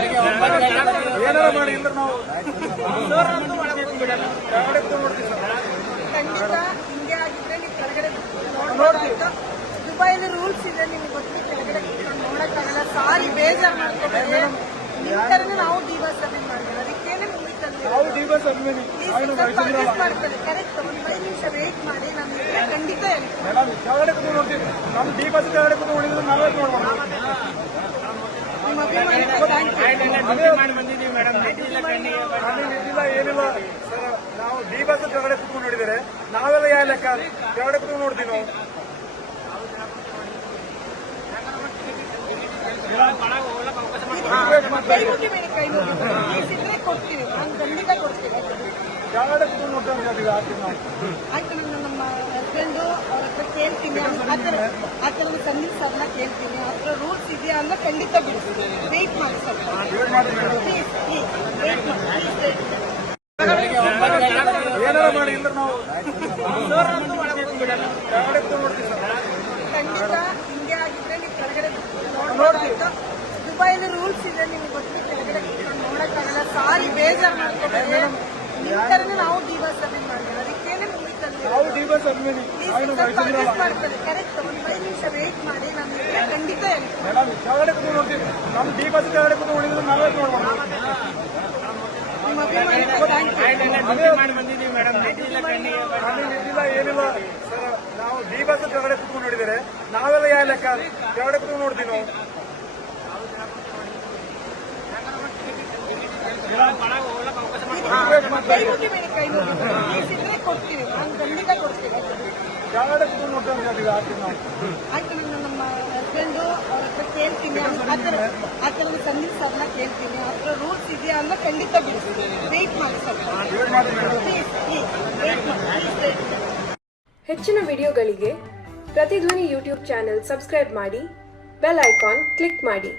ಏನಾರ ಮಾಡಿ ನಾವು ಖಂಡಿತ ಹಿಂಗೆ ಆಗಿದ್ರೆ ನೀವು ಕೆಳಗಡೆ ನೋಡ್ಬೇಕಾಯ್ತು ದುಬೈಲಿ ರೂಲ್ಸ್ ಇದೆ ನಿಮ್ಗೆ ಗೊತ್ತು ಕೆಳಗಡೆ ನೋಡಕ್ಕಾಗಲ್ಲ. ಸಾರಿ ಬೇಜಾರು ಮಾಡ್ಕೊಬೇಡಿ. ನಾವು ಡಿವೋರ್ಸ್ ಸಬ್ಮಿಟ್ ಮಾಡ್ತೀವಿ. ಅದಕ್ಕೇನೆ ಮೂವಿ ಪ್ಲೀಸ್ ಸ್ವಲ್ಪ ಕರೆಕ್ಟ್ ಒಂದು ಐದು ನಿಮಿಷ ವೇಟ್ ಮಾಡಿ. ನಾನು ನಿಮ್ಗೆ ಖಂಡಿತ ಹೇಳಿ ನಮ್ಮ ಡಿ ಬಸ್ ಕೆಳಗಡೆ ಕೂತ್ಕೊಂಡು ನೋಡಿದ್ರೆ ನಾವೇ ನೋಡ್ಬೋದು ನಿಮ್ಮ ಅಭಿಮಾನಕ್ಕೆ ಥ್ಯಾಂಕ್ ಯು ಅಲ್ಲಿ ನಿಂತಿಲ್ಲ ಏನಿಲ್ಲ ನಾವು ಡಿ ಬಸ್ ಕೆಳಗಡೆ ಕುತ್ಕೊಂಡು ನೋಡಿದರೆ ನಾವೆಲ್ಲ ಯಾವ ಲೆಕ್ಕ ಕೆಳಗಡೆ ಕುತ್ಕೊಂಡು ನೋಡ್ತೀವಿ ನಾವು ಕೆಳಗಡೆ ಕೂತ್ಕೊಂಡು ನೋಡ್ತಾ ಇದ್ದೀವಿ ಹಾಕಿ ನಾವು ಆಯ್ತು, ನಮ್ಮ ಹಸ್ಬೆಂಡು, ಅವ್ರ ಹತ್ರ ಕೇಳ್ತೀನಿ. ಆ ಥರ ಆ ಸರ್ನ ಕೇಳ್ತೀನಿ. ಥರ ರೂಲ್ಸ್ ಇದೆಯಾ ಅಂತ ಖಂಡಿತ ಬಿಡ್ತೀನಿ. ವೇಟ್ ಮಾಡಿ ಮೇಡಮ್ ಪ್ಲೀಸ್ ಪ್ಲೀಸ್ ವೆಯ್ಟ್ ಮಾಡಿ ಸರ್ ಖಂಡಿತ ಹಿಂಗೆ ಆಗಿದ್ರೆ ನೀವು ಕೆಳಗಡೆ ನೋಡ್ಬೇಕು ದುಬೈಲಿ ರೂಲ್ಸ್ ಇದೆ ನಿಮ್ಗೆ ಗೊತ್ತಿಲ್ಲ ಕೆಳಗಡೆ ನೋಡಕ್ಕಾಗಲ್ಲ. ಸಾರಿ ಬೇಜಾರ್ ಮಾಡ್ಕೊಂಡ್ರೆ ನಿಮ್ ತರನೇ ನಾವು ಡಿವೋರ್ಸ್ ಸಬ್ಮಿಟ್ ಮಾಡ್ತೀವಿ. ಅದಕ್ಕೇನೆ ಮುಗಿತಲ್ಲ ತಂದಿದ್ದೀವಿ ನಾವು ಡಿ ಬಸ್ ಅಭಿಮಾನಿ ಪ್ಲೀಸ್ ಸ್ವಲ್ಪ ಅಡ್ಜಸ್ಟ್ ಮಾಡ್ಕೊಳ್ಳಿ ಕರೆಕ್ಟ್ ಒಂದು ಐದು ನಿಮಿಷ ವೇಟ್ ಮಾಡಿ ನಾನು ನಿಮ್ಗೆ ಖಂಡಿತ ಹೇಳ್ತೀನಿ ಮೇಡಮ್ ಕೆಳಗಡೆ ಕೂತ್ಕೊಂಡು ನೋಡ್ತೀವಿ. ನಮ್ಮ ಡಿ ಬಸ್ ಕೆಳಗಡೆ ಕೂತ್ಕೊಂಡು ಉಳಿದ್ರೆ ನಾವೇ ನೋಡ್ಬೋದು. ಅಲ್ಲಿ ನಿಂತಿಲ್ಲ ಏನಿಲ್ಲ. ಸರ್ ನಾವು ಡಿ ಬಸ್ ಕೆಳಗಡೆ ಕೂತ್ಕೊಂಡು ನೋಡಿದರೆ ನಾವೆಲ್ಲ ಯಾವ ಲೆಕ್ಕ? ಕೆಳಗಡೆ ಕೂತ್ಕೊಂಡು ನೋಡ್ತೀವಿ ನಾವು. ಕೆಳಗಡೆ ಮುಗಿಬೇಡಿ ನೋಡ್ತೀವಿ ಮುಗಿಬೇಡಿ ಪ್ಲೀಸ್ ಇದ್ರೆ ಕೊಡ್ತೀವಿ ನಾನು ಖಂಡಿತ ಕೊಡ್ತೀನಿ ಕೆಳಗಡೆ ಕೂತ್ಕೊಂಡು ನೋಡ್ತಾ ಇದ್ದೀವಿ ಹಾಕಿ ನಾವು ಆಯ್ತು ನಾನು ನಮ್ಮ ಹಸ್ಬೆಂಡು ಅವ್ರ ಕೇಳ್ತೀನಿ ಆ ಥರ ಆ ಥರದ ಸಂದೀಪ್ ಸರ್ನ ಕೇಳ್ತೀನಿ ಆ ರೂಲ್ಸ್ ಇದೆಯಾ ಅಂತ ಖಂಡಿತ ವೇಟ್ ಮಾಡಿ ಹೆಚ್ಚಿನ ವಿಡಿಯೋಗಳಿಗೆ ಪ್ರತಿಧ್ವನಿ ಯೂಟ್ಯೂಬ್ ಚಾನೆಲ್ ಸಬ್ಸ್ಕ್ರೈಬ್ ಮಾಡಿ ಬೆಲ್ ಐಕಾನ್ ಕ್ಲಿಕ್ ಮಾಡಿ